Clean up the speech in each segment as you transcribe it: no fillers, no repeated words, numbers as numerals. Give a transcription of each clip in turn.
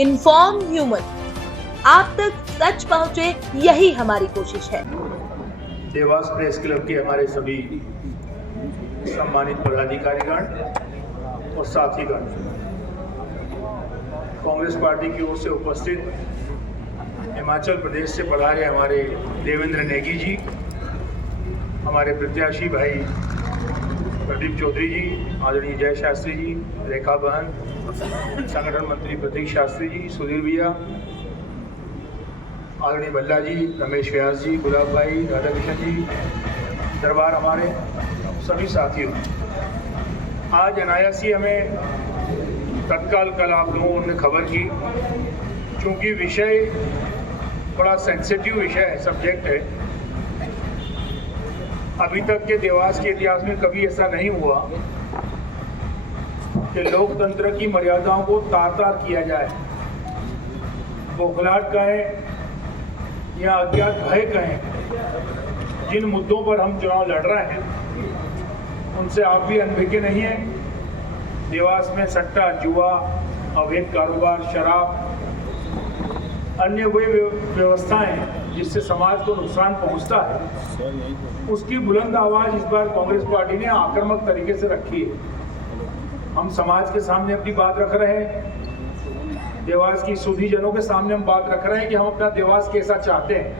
Inform human, आप तक सच पहुंचे, यही हमारी कोशिश है। देवास प्रेस क्लब के हमारे सभी सम्मानित पदाधिकारीगण और साथीगण, कांग्रेस पार्टी की ओर से उपस्थित हिमाचल प्रदेश से पधारे हमारे देवेंद्र नेगी जी, हमारे प्रत्याशी भाई प्रदीप चौधरी जी, आदरणीय जय शास्त्री जी, रेखा बहन, संगठन मंत्री प्रतीक शास्त्री जी, सुधीर भैया, आदरणीय बल्ला जी, रमेश व्यास जी, गुलाब भाई, राधाकृष्ण जी, दरबार हमारे सभी साथियों, आज अनायासी हमें तत्काल कल आप लोगों ने खबर की, क्योंकि विषय बड़ा सेंसिटिव विषय है, सब्जेक्ट है। अभी तक के देवास के इतिहास में कभी ऐसा नहीं हुआ कि लोकतंत्र की मर्यादाओं को तार-तार किया जाए। बौखलाहट कहें या अज्ञात भय कहें, जिन मुद्दों पर हम चुनाव लड़ रहे हैं उनसे आप भी अनभिज्ञ नहीं हैं। देवास में सट्टा, जुआ, अवैध कारोबार, शराब, अन्य कोई व्यवस्थाएं जिससे समाज को नुकसान पहुंचता है, उसकी बुलंद आवाज इस बार कांग्रेस पार्टी ने आक्रामक तरीके से रखी है। हम समाज के सामने अपनी बात रख रहे हैं, देवास की सुधीजनों के सामने हम बात रख रहे हैं कि हम अपना देवास कैसा चाहते हैं।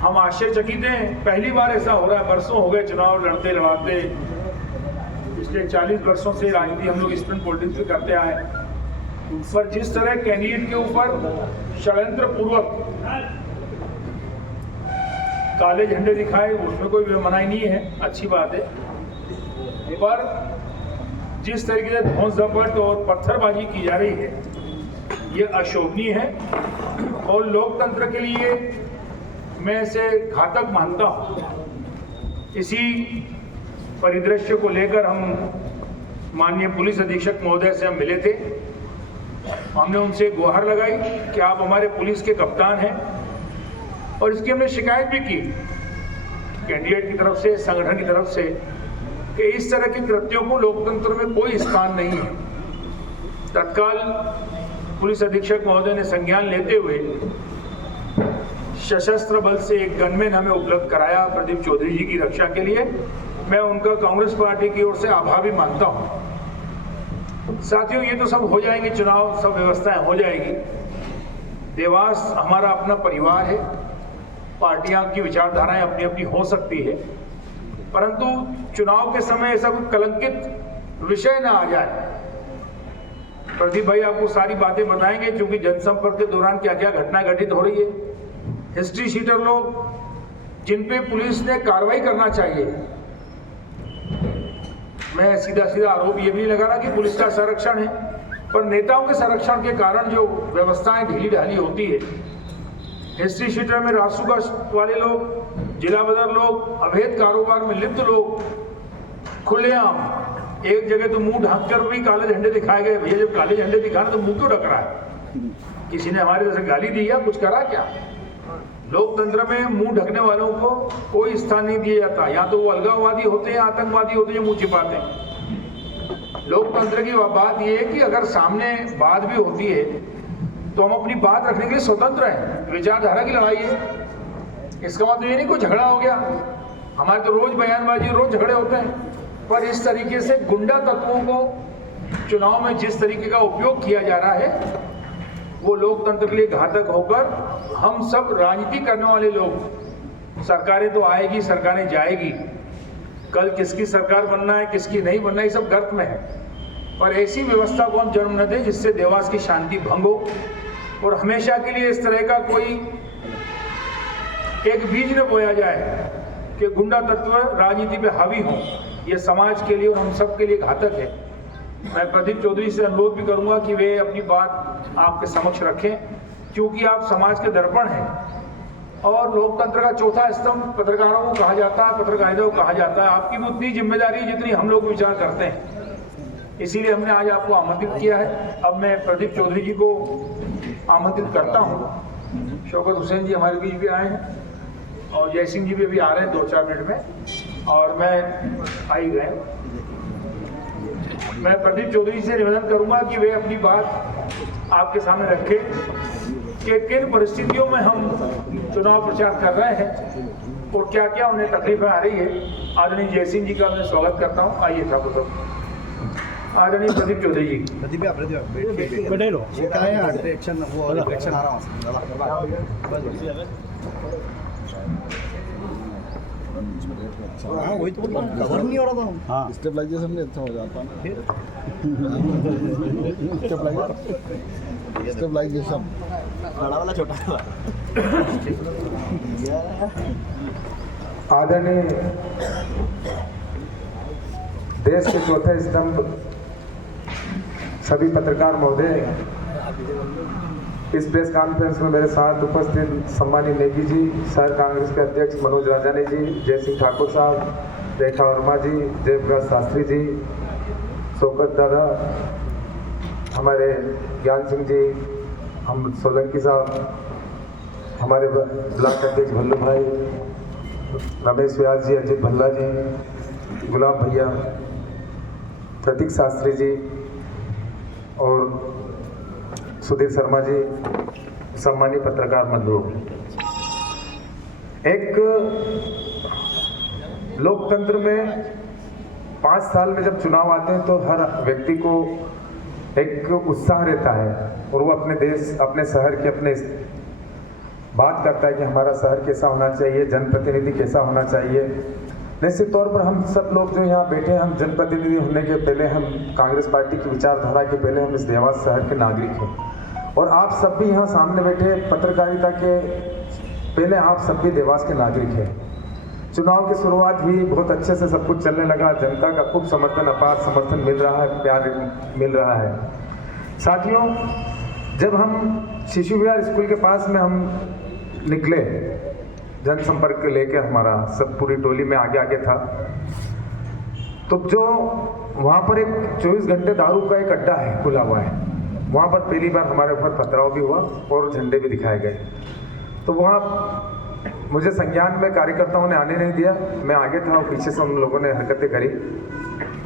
हम आश्चर्यचकित हैं, पहली बार ऐसा हो रहा है। बरसों हो गए चुनाव लड़ते लड़ाते, पिछले 40 वर्षों से राजनीति हम लोग स्पिन पॉलिटिक्स में करते आए, पर जिस तरह कैंडिडेट के ऊपर षड्यंत्र पूर्वक काले झंडे दिखाए, उसमें कोई मनाही नहीं है, अच्छी बात है, पर जिस तरीके से धौंस झपट और पत्थरबाजी की जा रही है, ये अशोभनीय है और लोकतंत्र के लिए मैं इसे घातक मानता हूँ। इसी परिदृश्य को लेकर हम माननीय पुलिस अधीक्षक महोदय से हम मिले थे। हमने उनसे गुहार लगाई कि आप हमारे पुलिस के कप्तान हैं, और इसकी हमने शिकायत भी की कैंडिडेट की तरफ से, संगठन की तरफ से, कि इस तरह के कृत्यों को लोकतंत्र में कोई स्थान नहीं है। तत्काल पुलिस अधीक्षक महोदय ने संज्ञान लेते हुए सशस्त्र बल से एक गनमैन हमें उपलब्ध कराया प्रदीप चौधरी जी की रक्षा के लिए। मैं उनका कांग्रेस पार्टी की ओर से आभार भी मानता हूं। साथियों, ये तो सब हो जाएंगे, चुनाव सब व्यवस्थाएं हो जाएगी। देवास हमारा अपना परिवार है, पार्टियां की विचारधाराएं अपनी अपनी हो सकती है, परंतु चुनाव के समय ऐसा कोई कलंकित विषय ना आ जाए। प्रदीप भाई आपको सारी बातें बताएंगे, क्योंकि जनसंपर्क के दौरान क्या क्या घटनाएं घटित हो रही है। हिस्ट्री शीटर लोग जिन पे पुलिस ने कार्रवाई करना चाहिए, मैं सीधा सीधा आरोप ये भी नहीं लगा रहा कि पुलिस का संरक्षण है, पर नेताओं के संरक्षण के कारण जो व्यवस्थाएं ढीली ढाली होती है, हिस्ट्री शीटर में रासुका वाले लोग, जिला बदर लोग, अवैध कारोबार में लिप्त लोग, खुलेआम एक जगह तो मुंह ढककर भी काले झंडे दिखाए गए। भैया जब काले झंडे दिखाना तो मुंह क्यों ढक रहा है? किसी ने हमारे जैसे गाली दी या कुछ करा क्या? लोकतंत्र में मुंह ढकने वालों को कोई स्थान नहीं दिया जाता। या तो वो अलगाववादी होते हैं, आतंकवादी होते हैं जो मुंह छिपाते हैं। लोकतंत्र की बात यह है कि अगर सामने बात भी होती है तो हम अपनी बात रखने के लिए स्वतंत्र हैं। विचारधारा की लड़ाई है, इसका मतलब ये नहीं कोई झगड़ा हो गया। हमारे तो रोज बयानबाजी, रोज झगड़े होते हैं, पर इस तरीके से गुंडा तत्वों को चुनाव में जिस तरीके का उपयोग किया जा रहा है, वो लोकतंत्र के लिए घातक होकर हम सब राजनीति करने वाले लोग, सरकारें तो आएगी, सरकारें जाएगी, कल किसकी सरकार बनना है, किसकी नहीं बनना है, ये सब गर्त में है, पर ऐसी व्यवस्था को हम जन्म न दें जिससे देवास की शांति भंग हो और हमेशा के लिए इस तरह का कोई एक बीज न बोया जाए कि गुंडा तत्व राजनीति पे हावी हो। ये समाज के लिए और हम सब के लिए घातक है। मैं प्रदीप चौधरी से अनुरोध भी करूंगा कि वे अपनी बात आपके समक्ष रखें, क्योंकि आप समाज के दर्पण हैं और लोकतंत्र का चौथा स्तंभ पत्रकारों को कहा जाता है, पत्रकारिता को कहा जाता है। आपकी भी उतनी जिम्मेदारी है जितनी हम लोग विचार करते हैं, इसीलिए हमने आज आपको आमंत्रित किया है। अब मैं प्रदीप चौधरी जी को आमंत्रित करता हूँ। शौकत हुसैन जी हमारे बीच भी आए हैं और जय सिंह जी भी अभी आ रहे हैं 2-4 मिनट में, और मैं आ ही गए। मैं प्रदीप चौधरी से निवेदन करूंगा कि वे अपनी बात आपके सामने रखे कि किन परिस्थितियों में हम चुनाव प्रचार कर रहे हैं और क्या क्या उन्हें तकलीफें आ रही है। आदरणीय जय सिंह जी का मैं स्वागत करता हूँ। आइए ठाकुर साहब। आदरणीय प्रदीप चौधरी जी। बैठे लो। वो क्या है एक्शन, वो एक्शन आ रहा हूँ। हाँ वही तो कवर नहीं हो रहा था। हाँ स्टेबलाइजेशन भी अच्छा हो जाता है। स्टेबलाइजेशन बड़ा वाला छोटा वाला। आदरणीय देश के चौथे स्तंभ सभी पत्रकार महोदय, इस प्रेस कॉन्फ्रेंस में मेरे साथ उपस्थित सम्मानीय नेगी जी, शहर कांग्रेस के अध्यक्ष मनोज राजानी जी, जय सिंह ठाकुर साहब, रेखा वर्मा जी, जयप्रकाश शास्त्री जी, शौकत दादा, हमारे ज्ञान सिंह जी, हम सोलंकी साहब, हमारे ब्लॉक अध्यक्ष भल्लू भाई, रमेश व्यास जी, अजीत भल्ला जी, गुलाब भैया, प्रतीक शास्त्री जी और सुधीर शर्मा जी, सम्मानित पत्रकार बंधुओं, एक लोकतंत्र में 5 साल में जब चुनाव आते हैं तो हर व्यक्ति को एक उत्साह रहता है और वो अपने देश, अपने शहर की अपने बात करता है कि हमारा शहर कैसा होना चाहिए, जनप्रतिनिधि कैसा होना चाहिए। निश्चित तौर पर हम सब लोग जो यहाँ बैठे हैं, हम जनप्रतिनिधि होने के पहले, हम कांग्रेस पार्टी की विचारधारा के पहले हम इस देवास शहर के नागरिक हैं और आप सब भी यहाँ सामने बैठे पत्रकारिता के पहले आप सब भी देवास के नागरिक हैं। चुनाव की शुरुआत हुई, बहुत अच्छे से सब कुछ चलने लगा, जनता का खूब समर्थन, अपार समर्थन मिल रहा है, प्यार मिल रहा है। साथियों, जब हम शिशु विहार स्कूल के पास में हम निकले, जनसंपर्क लेकर हमारा सब पूरी टोली में आगे आगे था, तो जो वहाँ पर एक 24 घंटे दारू का एक अड्डा है, खुला हुआ है, वहाँ पर पहली बार हमारे ऊपर पथराव भी हुआ और झंडे भी दिखाए गए। तो वहाँ मुझे संज्ञान में कार्यकर्ताओं ने आने नहीं दिया, मैं आगे था और पीछे से उन लोगों ने हरकतें करी।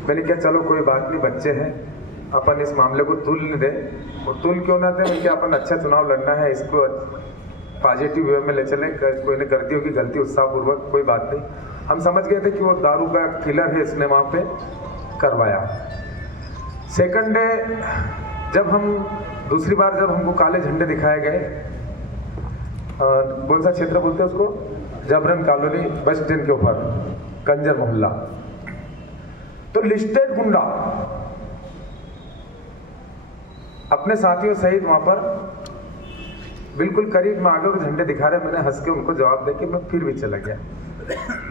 मैंने कहा चलो कोई बात नहीं, बच्चे हैं, अपन इस मामले को तुल नहीं दें, और तुल क्यों ना दें, क्या अपन अच्छा चुनाव लड़ना है, इसको पॉजिटिव वे में ले चलें, कोई ने कर दी होगी गलती उत्साहपूर्वक, कोई बात नहीं। हम समझ गए थे कि वो दारू का किलर है, इसने वहाँ पे करवाया। सेकंड डे जब हम दूसरी बार जब हमको काले झंडे दिखाए गए, कौन सा क्षेत्र बोलते हैं उसको, जबरन कॉलोनी बस स्टैंड के ऊपर, कंजर मोहल्ला, तो लिस्टेड गुंडा अपने साथियों सहित वहां पर बिल्कुल करीब में आ गए और झंडे दिखा रहे। मैंने हंस के उनको जवाब दे के मैं फिर भी चला गया।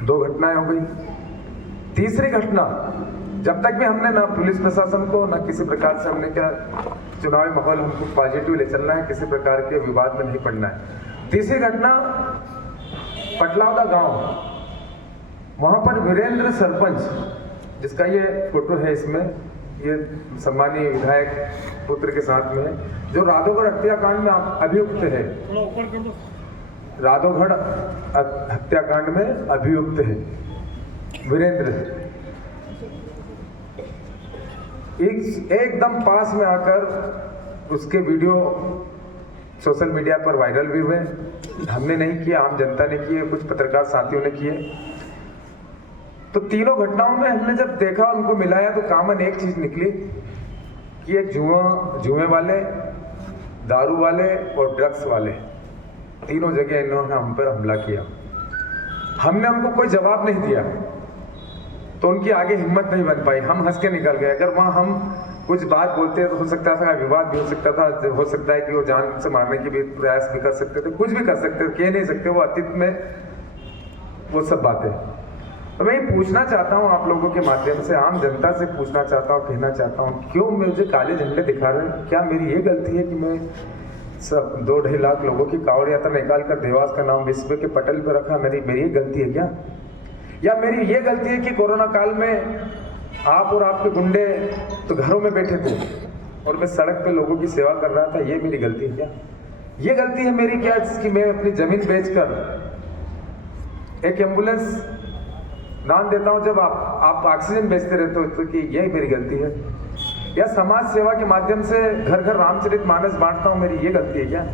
2 घटनाएं हो गई। तीसरी घटना, जब तक भी हमने ना पुलिस प्रशासन को ना किसी प्रकार से हमने क्या चुनावी माहौल हमको पॉजिटिव ले चलना है, किसी प्रकार के विवाद में नहीं पड़ना है। तीसरी घटना पटलावदा गांव, वहां पर वीरेंद्र सरपंच, जिसका ये फोटो है, इसमें ये सम्मानीय विधायक पुत्र के साथ में, जो राधोगढ़ हत्याकांड में अभियुक्त है, राधोगढ़ हत्याकांड में अभियुक्त है वीरेंद्र, एकदम पास में आकर उसके वीडियो सोशल मीडिया पर वायरल भी हुए। हमने नहीं किया, आम जनता ने किए, कुछ पत्रकार साथियों ने किए। तो तीनों घटनाओं में हमने जब देखा, उनको मिलाया, तो कॉमन एक चीज निकली कि एक जुए वाले, दारू वाले और ड्रग्स वाले, तीनों जगह इन्होंने हम पर हमला किया। हमने उनको कोई जवाब नहीं दिया तो उनकी आगे हिम्मत नहीं बन पाई, हम हंस के निकल गए। अगर वहाँ हम कुछ बात बोलते तो हो सकता था विवाद भी हो सकता था, हो सकता है कि वो जान से मारने की भी प्रयास भी कर सकते थे, कुछ भी कर सकते थे, कह नहीं सकते, वो अतीत में वो सब बातें। तो मैं ये पूछना चाहता हूँ आप लोगों के माध्यम से, आम जनता से पूछना चाहता हूँ, कहना चाहता हूँ, क्यों मुझे काले झंडे दिखा रहे हैं? क्या मेरी ये गलती है कि मैं सब 2-2.5 लाख लोगों की कांवड़ यात्रा निकाल कर देवास का नाम विश्व के पटल पर रखा? मेरी ये गलती है क्या? या मेरी ये गलती है कि कोरोना काल में आप और आपके गुंडे तो घरों में बैठे थे और मैं सड़क पे लोगों की सेवा कर रहा था? ये मेरी गलती है क्या? ये गलती है मेरी क्या कि मैं अपनी जमीन बेचकर एक एम्बुलेंस दान देता हूं जब आप ऑक्सीजन बेचते रहते हो, तो कि ये मेरी गलती है? या समाज सेवा के माध्यम से घर घर रामचरितमानस बांटता हूँ, मेरी ये गलती है क्या?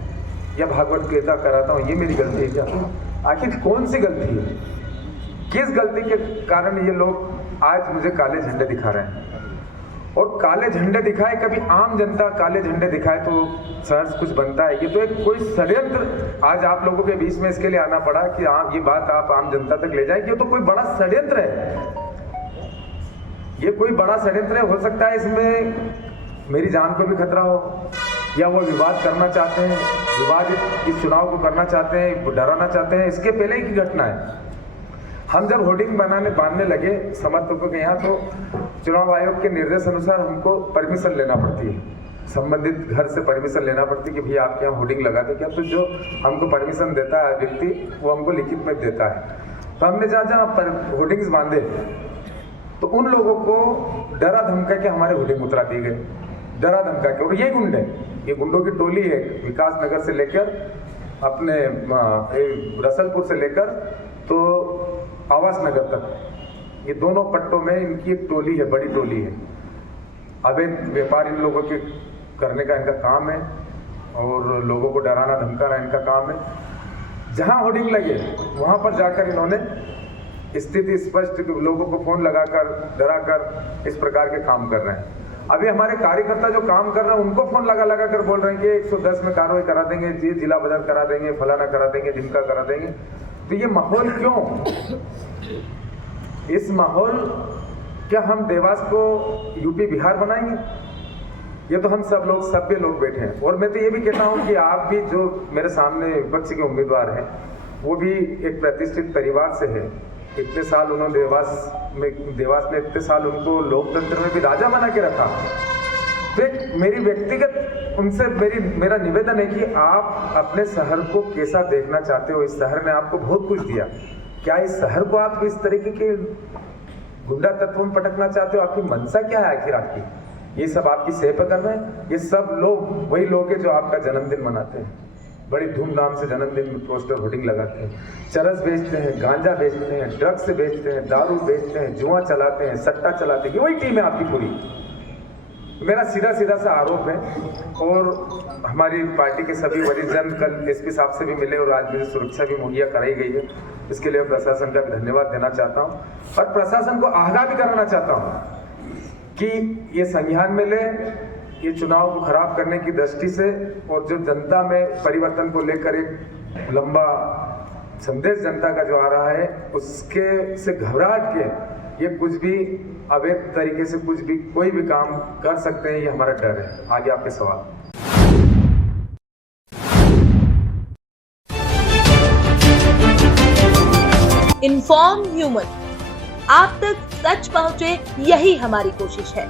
या भागवत गीता कराता हूँ, ये मेरी गलती है क्या? आखिर कौन सी गलती है? किस गलती के कारण ये लोग आज मुझे काले झंडे दिखा रहे हैं? और काले झंडे दिखाए, कभी आम जनता काले झंडे दिखाए तो सहर्ष कुछ बनता है? ये तो एक कोई षड्यंत्र आज आप लोगों के बीच में इसके लिए आना पड़ा कि ये बात आप आम जनता तक ले जाए। ये तो कोई बड़ा षड्यंत्र है, ये कोई बड़ा षड्यंत्र है। हो सकता है इसमें मेरी जान को भी खतरा हो, या वो विवाद करना चाहते हैं, विवाद इस चुनाव को करना चाहते हैं, डराना चाहते हैं। इसके पहले ही की घटना है, हम जब होर्डिंग बांधने लगे समर्थकों के यहाँ, तो चुनाव आयोग के निर्देश अनुसार हमको परमिशन लेना पड़ती है, संबंधित घर से परमिशन लेना पड़ती है कि भैया आपके यहाँ होर्डिंग लगा दे क्या? तो जो हमको परमिशन देता है व्यक्ति, वो हमको लिखित में देता है। तो हमने जहाँ होर्डिंग्स बांधे तो उन लोगों को डरा धमका के हमारे होर्डिंग उतरा दिए गए, डरा धमका के। और ये गुंडों की टोली है, विकास नगर से लेकर अपने रसलपुर से लेकर तो आवास नगर तक, ये दोनों पट्टों में इनकी एक टोली है, बड़ी टोली है। अवैध व्यापार इन लोगों के करने का इनका काम है और लोगों को डराना धमकाना इनका काम है। जहां होर्डिंग लगे वहां पर जाकर इन्होंने स्थिति स्पष्ट, लोगों को फोन लगाकर डराकर इस प्रकार के काम कर रहे हैं। अभी हमारे कार्यकर्ता जो काम कर रहे हैं उनको फोन लगा कर बोल रहे हैं कि 110 में कार्रवाई करा देंगे, जिला बदल करा देंगे, फलाना करा देंगे, ढिमका करा देंगे। तो ये माहौल क्यों? इस माहौल, क्या हम देवास को यूपी बिहार बनाएंगे? ये तो हम सब लोग सभ्य लोग बैठे हैं। और मैं तो ये भी कहता हूँ कि आप भी जो मेरे सामने विपक्ष के उम्मीदवार हैं, वो भी एक प्रतिष्ठित परिवार से है। इतने साल उन्होंने देवास में इतने साल उनको लोकतंत्र में भी राजा बना के रखा। तो एक मेरी व्यक्तिगत उनसे मेरा निवेदन है कि आप अपने शहर को कैसा देखना चाहते हो? इस शहर ने आपको बहुत कुछ दिया, क्या इस शहर को आप इस तरीके के गुंडा तत्वों में पटकना चाहते हो? आपकी मंशा क्या है आखिर आपकी? ये सब आपकी सेवा पे कर रहे हैं। ये सब लोग वही लोग हैं जो आपका जन्मदिन मनाते हैं, बड़ी धूमधाम से जन्मदिन में पोस्टर होर्डिंग लगाते हैं, चरस बेचते हैं, गांजा बेचते हैं, ड्रग्स बेचते हैं, दारू बेचते हैं, जुआ चलाते हैं, सट्टा चलाते हैं। ये वही टीम है आपकी पूरी। मेरा सीधा सा आरोप है। और हमारी पार्टी के सभी वरिष्ठ जन कल एसपी साहब से भी मिले और आज मुझे सुरक्षा भी मुहैया कराई गई है। इसके लिए प्रशासन का भी धन्यवाद देना चाहता हूँ और प्रशासन को आगाह भी कराना चाहता हूँ कि ये संज्ञान में ले, ये चुनाव को खराब करने की दृष्टि से, और जो जनता में परिवर्तन को लेकर एक लंबा संदेश जनता का जो आ रहा है, उसके से घबराहट के ये कुछ भी अवैध तरीके से कुछ भी कोई भी काम कर सकते हैं, ये हमारा डर है। आगे आपके सवाल। इन्फॉर्म ह्यूमन, आप तक सच पहुंचे, यही हमारी कोशिश है।